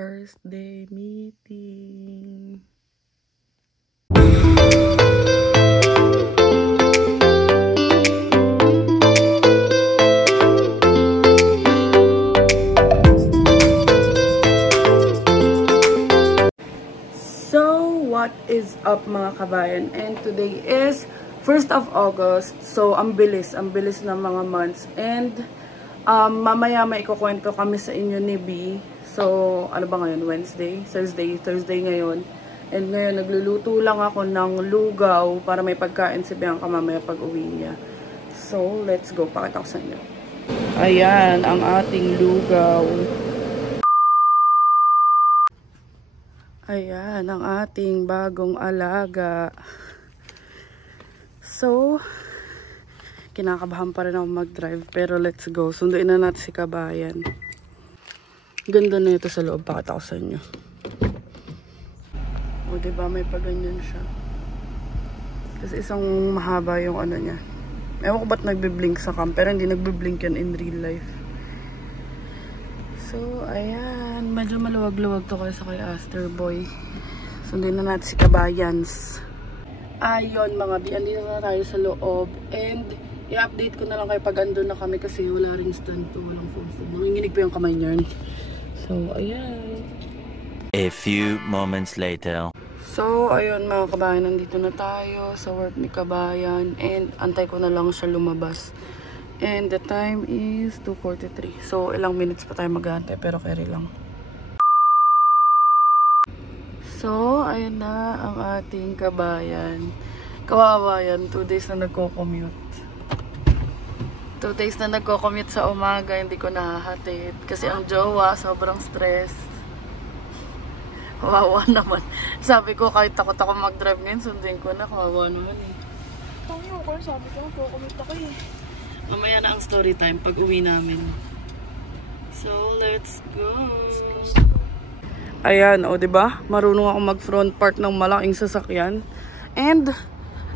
first day meeting. So, what is up mga kabayan? And today is 1st of August. So, ang bilis ng mga months. And, mamaya may ikukwento kami sa inyo ni B. So, ano ba ngayon? Wednesday? Thursday ngayon. And ngayon, nagluluto lang ako ng lugaw para may pagkain si Bianca mamaya pag uwi niya. So, let's go. Pakita ko sa inyo. Ayan, ang ating lugaw. Ayan, ang ating bagong alaga. So, kinakabahan pa rin ako mag-drive. Pero let's go. Sunduin na natin si Kabayan. Ganda na ito sa loob. Pakita ko sa inyo. O, diba? May paganyan siya. Kasi isang mahaba yung ano niya. Ewan ko ba't nagbiblink sa cam. Pero hindi nagbiblink yan in real life. So, ayan. Medyo maluwag-luwag to kaysa kay Aster Boy. Sundin na natin si Kabayans. Ayun mga bi. Andito na tayo sa loob. And, i-update ko na lang kayo pag andun na kami kasi wala ring stand to. Walang phone stand. Nanginginig pa yung kamay niyan. So, ayan. A few moments later. So, ayun mga kabayan. Nandito na tayo sa work ni Kabayan. And, antay ko na lang siya lumabas. And the time is 2:43. So, ilang minutes pa tayo mag-aantay pero carry lang. So, ayun na ang ating Kabayan. Kawawa yan. 2 days na nagko-commute. 2 days na nagko-commute sa umaga. Hindi ko nahahatid. Kasi ang jowa, sobrang stress. Kawawa naman. Sabi ko, kahit takot ako mag-drive ngayon, sundin ko na. Kawawa naman eh. Tango ko, sabi ko, nagko-commute ako eh. Mamaya na ang story time pag uwi namin. So, let's go. Ayan, o, diba? Marunong ako mag-front park ng malaking sasakyan. And,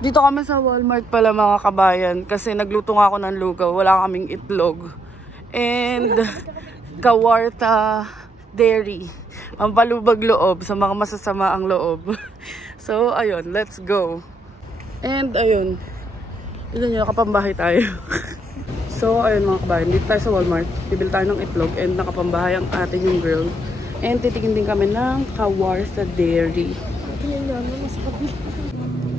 dito kami sa Walmart pala mga kabayan. Kasi nagluto nga ako ng lugaw. Wala kaming itlog. And, Kawarta Dairy. Ang palubag loob sa mga masasama ang loob. So, ayun, let's go. And, ayun. Ito nyo, nakapambahay tayo. So, ayun mga kabayan, dito tayo sa Walmart. Bibili tayo ng itlog and nakapambahay ang atin yung girl. And titigin din kami ng Kawarta Dairy.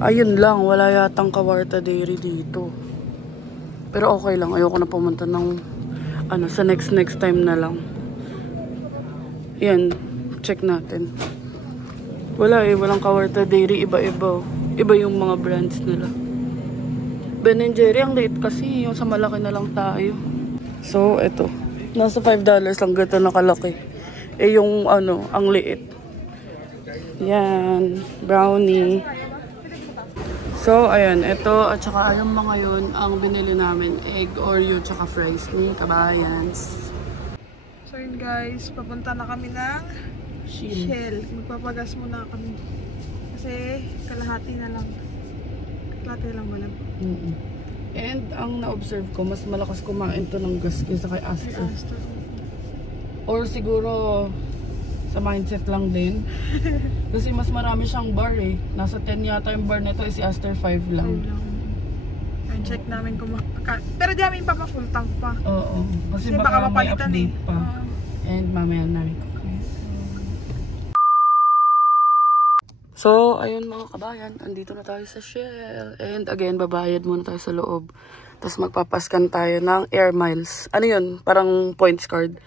Ayun lang, wala yatang Kawarta Dairy dito. Pero okay lang, ayoko na pumunta ng ano, sa next time na lang. Yan, check natin. Wala eh, walang Kawarta Dairy, iba-iba. Iba yung mga brands nila. Ben & Jerry, ang liit kasi. Yung sa malaki na lang tayo. So, eto. Nasa $5 lang gata nakalaki. Eh, yung ano, ang liit. Yan. Brownie. So, ayan. Eto, at saka yung mga yun, ang binili namin. Egg, Oreo, tsaka fries ni Kabayans. So yun guys, papunta na kami ng Shell. Magpapagas muna kami. Kasi kalahati na lang. Kalahati lang wala. And ang na-observe ko, mas malakas kumain to ng gas kaysa kay Aster. Or siguro sa mindset lang din. Kasi mas marami siyang bar eh. Nasa 10 yata yung bar nito, si Aster 5 lang. And check namin kung pero di namin pa full tank pa. Oo. Kasi baka may update pa. And mamaya namin ko. So, ayun mga kabayan, andito na tayo sa Shell. And again, babayad muna tayo sa loob. Tapos magpapaskan tayo ng Air Miles. Ano yun? Parang points card.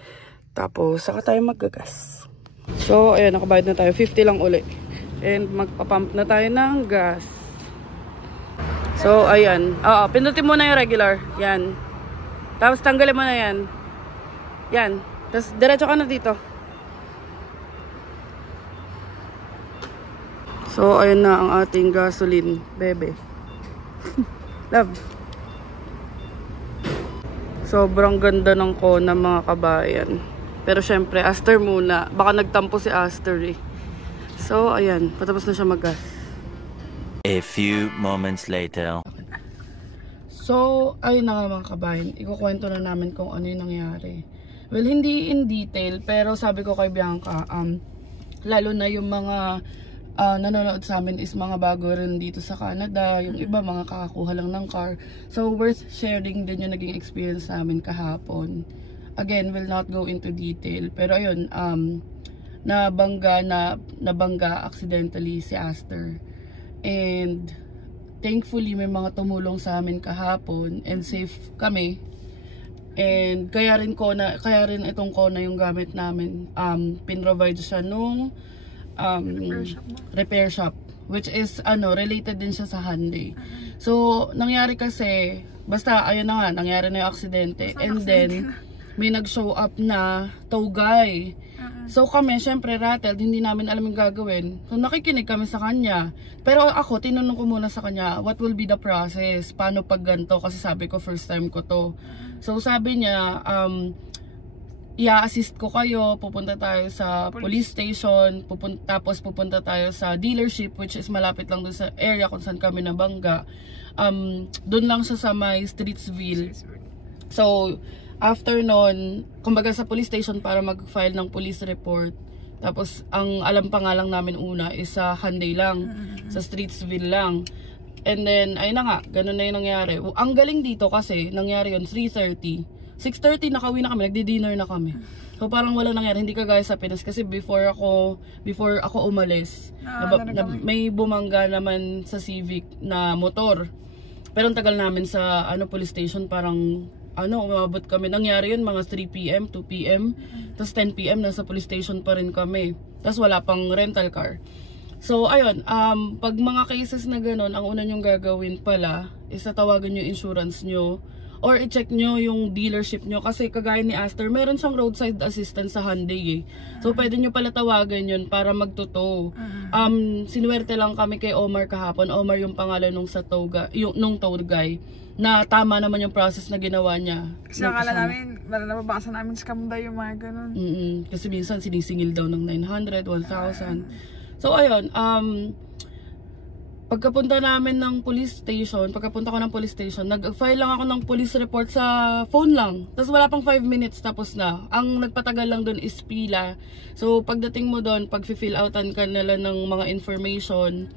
Tapos, saka tayo maggagas. So, ayun, nakabayad na tayo. 50 lang uli. And magpapump na tayo ng gas. So, ayan. Oo, pindutin mo na yung regular. Yan. Tapos, tanggalin mo na yan. Yan. Tapos, diretso ka na dito. So, ayun na ang ating gasoline, bebe. Love. Sobrang ganda ng Kona mga kabayan. Pero syempre, Aster muna. Baka nagtampo si Aster eh. So, ayan. Patapos na siya mag-gas. A few moments later. So, ayun na nga mga kabayan. Ikukwento na namin kung ano yung nangyari. Well, hindi in detail, pero sabi ko kay Bianca, lalo na yung mga nanonood sa amin is mga bago rin dito sa Canada, yung iba mga kakakuha lang ng car. So worth sharing din yung naging experience namin kahapon. Again, will not go into detail, pero ayun, nabangga accidentally si Aster. And thankfully may mga tumulong sa amin kahapon and safe kami. And kaya rin itong Kona yung gamit namin. Pinrovide siya nung repair shop, which is related din siya sa Hyundai. So nangyari kasi, basta ayun na nga, nangyari na yung aksidente. And then may nag-show up na tow guy. So kami, syempre rattled, hindi namin alam yung gagawin. So nakikinig kami sa kanya. Pero ako, tinanong ko muna sa kanya, what will be the process? Paano pag ganito? Kasi sabi ko, first time ko to. So sabi niya, i-assist ko kayo, pupunta tayo sa police station, tapos pupunta tayo sa dealership, which is malapit lang dun sa area kung saan kami nabangga. Dun lang siya sa may Streetsville. So after nun, kumbaga sa police station para mag-file ng police report. Tapos ang alam pa nga lang namin una is sa Hyundai lang, sa Streetsville lang. And then, ayun na nga, ganun na yung nangyari. Ang galing dito kasi, nangyari yun, 3:30. 6:30 nakauwi na kami, nagdi-dinner na kami. So parang wala nangyari, hindi kagaya sa Pinas. Kasi before ako umalis, may bumangga naman sa Civic na motor. Pero ang tagal namin sa police station, parang umabot kami. Nangyari yun mga 3 PM, 2 PM. Tapos 10 PM nasa police station pa rin kami. Tapos wala pang rental car. So ayun, pag mga cases na ganun, ang una nyong gagawin pala is tatawagan yung insurance nyo or i-check nyo yung dealership nyo. Kasi kagaya ni Aster, meron siyang roadside assistance sa Hyundai eh. So pwede nyo pala tawagan yun para magtutow. Sinuwerte lang kami kay Omar kahapon. Omar yung pangalan nung nung tow guy. Na tama naman yung process na ginawa niya. Kasi akala namin, nababasa namin scam daw yung mga ganun. Kasi minsan sinisingil daw ng 900, 1,000. So ayun, pagkapunta namin ng police station, nag-file lang ako ng police report sa phone lang. Tapos wala pang 5 minutes tapos na. Ang nagpatagal lang doon is pila. So pagdating mo doon, pag-fill outan ka nila ng mga information,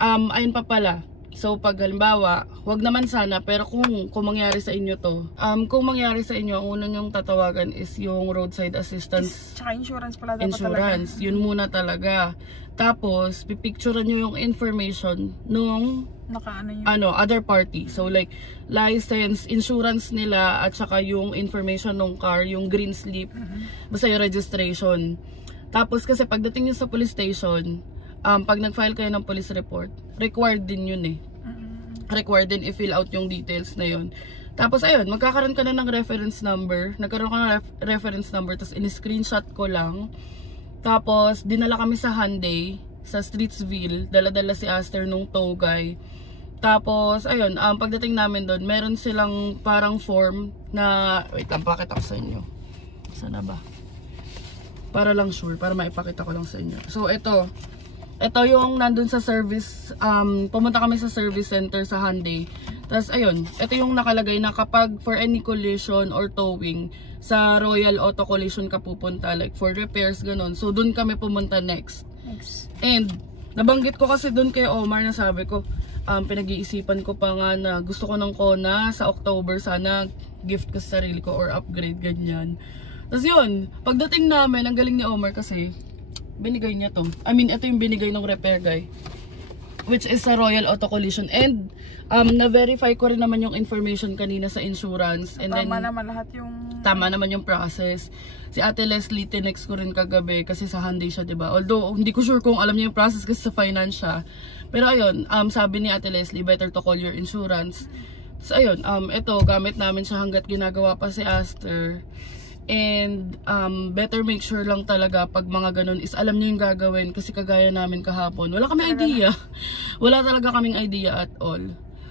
ayun pa pala. So pag halimbawa, wag naman sana, pero kung mangyari sa inyo to, kung mangyari sa inyo, ang una nyong tatawagan is yung roadside assistance. Tsaka insurance pala dapat insurance, talaga. Yun muna talaga. Tapos, pipicturean nyo yung information nung other party. So like, license, insurance nila, at saka yung information ng car, yung green slip, basta yung registration. Tapos kasi pagdating nyo sa police station, pag nag-file kayo ng police report, required din yun eh. Required din i-fill out yung details na yun. Tapos ayun, magkakaroon ka na ng reference number. Nagkaroon ka ng reference number, tapos in-screenshot ko lang. Tapos dinala kami sa Hyundai, sa Streetsville. Dala-dala si Aster nung tow guy. Tapos ayun, pagdating namin doon, meron silang parang form na, wait lang, pakita ko sa inyo. Sana ba? Para lang sure, para maipakita ko lang sa inyo. So ito yung nandun sa service, pumunta kami sa service center sa Hyundai. Tapos ayun, ito yung nakalagay na kapag for any collision or towing, sa Royal Auto Collision ka pupunta, like for repairs, ganun. So dun kami pumunta next. And nabanggit ko kasi dun kay Omar na sabi ko, pinag-iisipan ko pa nga na gusto ko ng Kona sa October, sana gift ko sa sarili ko or upgrade, ganyan. Tapos yun, pagdating namin, ang galing ni Omar kasi, binigay niya to. I mean, ito yung binigay ng repair guy, which is sa Royal Auto Collision. And na-verify ko rin naman yung information kanina sa insurance. And tama naman lahat yung... Tama naman yung process. Si Ate Leslie, tinext ko rin kagabi kasi sa Hyundai siya, diba? Although, hindi ko sure kung alam niya yung process kasi sa finance siya. Pero ayun, sabi ni Ate Leslie, better to call your insurance. So ayun, ito, gamit namin siya hanggat ginagawa pa si Aster. And better make sure lang talaga pag mga ganun is alam niyo yung gagawin, kasi kagaya namin kahapon, wala kaming idea. Wala talaga kaming idea at all.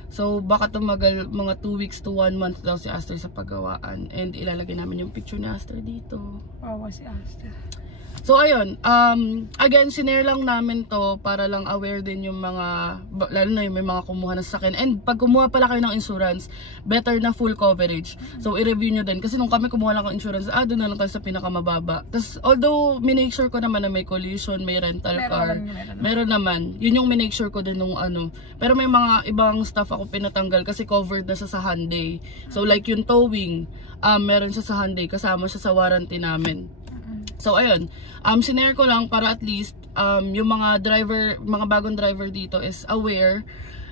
So, baka tumagal mga 2 weeks to 1 month daw si Aster sa paggawaan. And ilalagay namin yung picture ni Aster dito. Oo, si Aster. So, ayun. Again, sinare lang namin to para lang aware din yung mga, lalo na yung may mga kumuha na sasakyan. And pag kumuha pala kayo ng insurance, better na full coverage. So, i-review nyo din. Kasi nung kami kumuha lang ng insurance, doon na lang tayo sa pinakamababa. Tapos, although, minake sure ko naman na may collision, may rental car. Meron naman. Yun yung minake sure ko din nung ano. Pero may mga ibang stuff ako pinatanggal kasi covered na siya sa Hyundai. So, like yung towing, meron siya sa Hyundai. Kasama siya sa warranty namin. So, ayun. Sinare ko lang para at least yung mga bagong driver dito is aware.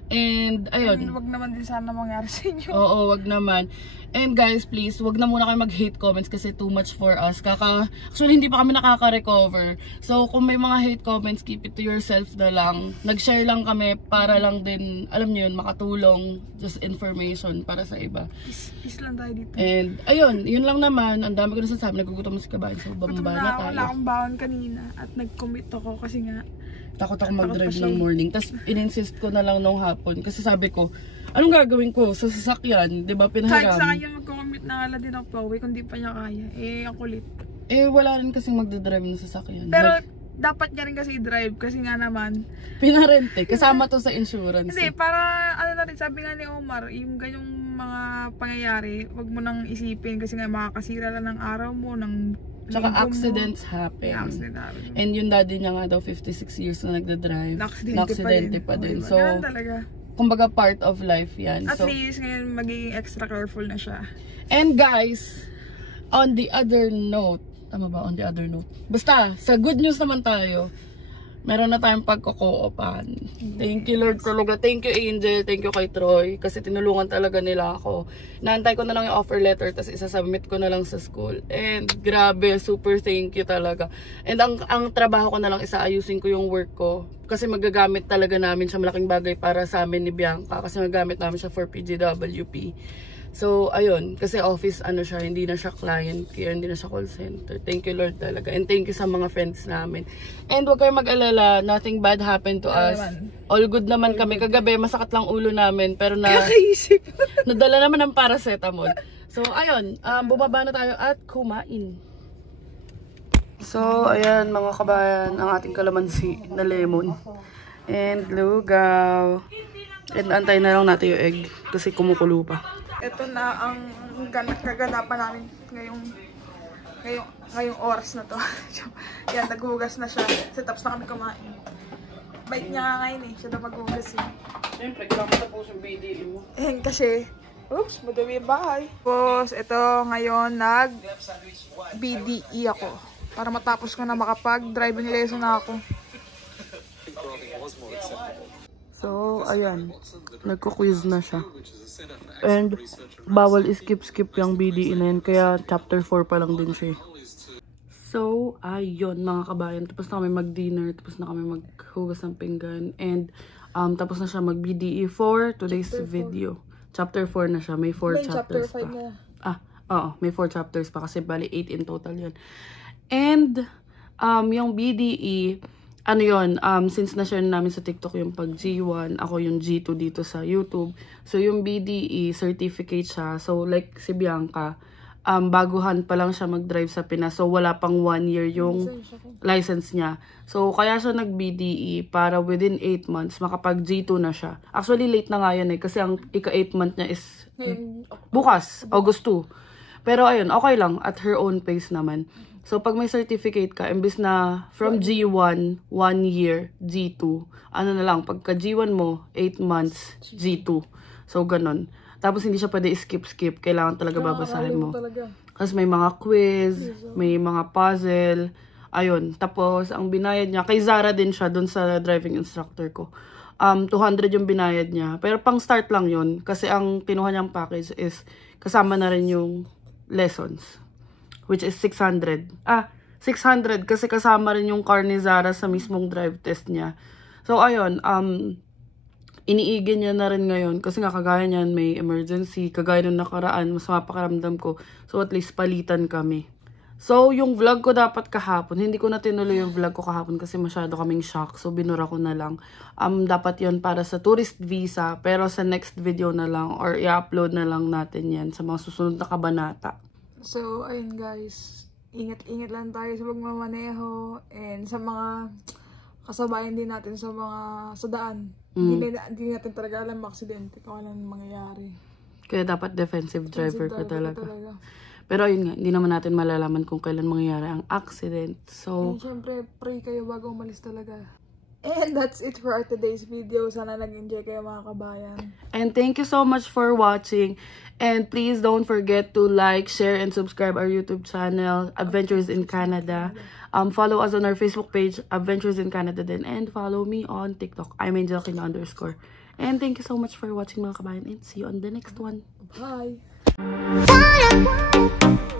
And, ayun. And wag naman din sana mangyari sa inyo. Oo, wag naman. And guys, please, wag na muna kayo mag-hate comments kasi too much for us. Actually, hindi pa kami nakaka-recover. So, kung may mga hate comments, keep it to yourself na lang. Nag-share lang kami para lang din, alam nyo yun, makatulong. Just information para sa iba. Peace lang tayo dito. And, ayun, yun lang naman. Ang dami ko na sasabi, nagugutom si Kabayan. So, bamba na tayo. Wala akong baon kanina at nag-commit ako kasi nga takot ako mag-drive ng morning. Tapos, in-insist ko na lang nung hapon. Kasi sabi ko, anong gagawin ko sa sasakyan? Diba, pinahiram? Kahit sa kanya mag-commit na ala din ako pa uwi kung di pa niya kaya. Eh, ang kulit. Eh, wala rin kasing magdadrive ng sasakyan. Pero, dapat niya rin kasi i-drive kasi nga naman. Pinarente. Kasama to sa insurance. Hindi, para, ano na rin, sabi nga ni Omar, yung ganyong mga pangyayari, wag mo nang isipin kasi nga makakasira lang ng araw mo, ng Tsaka accidents happen. And yung daddy niya nga daw 56 years na nagdadrive. Na-aksidente pa din. So, kumbaga part of life yan. At least ngayon magiging extra careful na siya. And guys, on the other note, tama ba? On the other note. Basta, sa good news naman tayo. Meron na tayong pagkakoopan. Thank you Lord talaga. Thank you Angel. Thank you kay Troy. Kasi tinulungan talaga nila ako. Naantay ko na lang yung offer letter. Tapos isasubmit ko na lang sa school. And grabe, super thank you talaga. And ang trabaho ko na lang isaayusin ko yung work ko. Kasi magagamit talaga namin siya. Malaking bagay para sa amin ni Bianca. Kasi magagamit namin siya for PGWP. So, ayun. Kasi office, ano siya, hindi na siya client. Kaya hindi na siya call center. Thank you, Lord, talaga. And thank you sa mga friends namin. And huwag kayong mag-alala. Nothing bad happened to us. All good naman kami. Kagabi, masakit lang ulo namin. Pero nadala naman ng paracetamol. So, ayun. Bumaba na tayo at kumain. So, ayan, mga kabayan. Ang ating kalamansi na lemon. And lugaw. And antay na lang natin yung egg. Kasi kumukulo pa. Ito na ang kaganapan namin ngayong oras na to. Yan, naghugas na siya. Kasi tapos na kami kumain. Bait niya nga ngayon eh. Siya na maghugas eh. Siyempre, kailangan matapos yung BDE mo. Kasi, oops, madami yung bahay. Tapos, ito ngayon nag-BDE ako. Para matapos ko na makapag-driving lesson na ako. So, ayan. Nagko-quiz na siya. And, bawal skip yung BDE na yun. Kaya, chapter 4 pa lang din siya. So, ayun mga kabayan. Tapos na kami mag-dinner. Tapos na kami maghugas ng pinggan. And, tapos na siya mag-BDE for today's video. Chapter 4 na siya. May 4 chapters pa. Oo. May 4 chapters pa. Kasi bali 8 in total yun. And, yung BDE, ano yun, since na-share namin sa TikTok yung pag G1, ako yung G2 dito sa YouTube. So, yung BDE, certificate siya. So, like si Bianca, baguhan pa lang siya mag-drive sa Pinas. So, wala pang 1 year yung license niya. So, kaya siya nag-BDE para within 8 months, makapag G2 na siya. Actually, late na nga yan eh. Kasi ang ika-8 month niya is bukas, August 2. Pero, ayun, okay lang. At her own pace naman. So, pag may certificate ka, imbis na from G1, 1 year, G2, ano na lang, pagka G1 mo, 8 months, G2. So, ganun. Tapos, hindi siya pwede skip-skip. Kailangan talaga babasahin mo. Kasi may mga quiz, may mga puzzle. Ayun. Tapos, ang binayad niya, kay Zara din siya, dun sa driving instructor ko. 200 yung binayad niya. Pero, pang start lang yun. Kasi, ang kinuha niyang package is, kasama na rin yung lessons. Which is 600. 600 kasi kasama rin yung car ni Zara sa mismong drive test niya. So, ayun, iniigin niya na rin ngayon. Kasi nga, kagaya niyan, may emergency. Kagaya nung nakaraan, mas mapakaramdam ko. So, at least palitan kami. So, yung vlog ko dapat kahapon, hindi ko na tinuloy yung vlog ko kahapon kasi masyado kaming shock. So, binura ko na lang. Dapat yon para sa tourist visa, pero sa next video na lang or i-upload na lang natin yan sa mga susunod na kabanata. So, ayun guys, ingat-ingat lang tayo sa pagmamaneho and sa mga kasabayan din natin sa daan. Hindi natin talaga alam aksidente kung anong mangyayari. Kaya dapat defensive driver ka talaga. Pero ayun nga, hindi naman natin malalaman kung kailan mangyayari ang accident. So, syempre, pray kayo bago umalis talaga. And that's it for our today's video. Sana nag-enjoy kayo mga kabayan. And thank you so much for watching. And please don't forget to like, share, and subscribe our YouTube channel, Adventures in Canada. Follow us on our Facebook page, Adventures in Canada din. And follow me on TikTok. I'm Angel Kina _ And thank you so much for watching mga kabayan. And see you on the next one. Bye! Bye.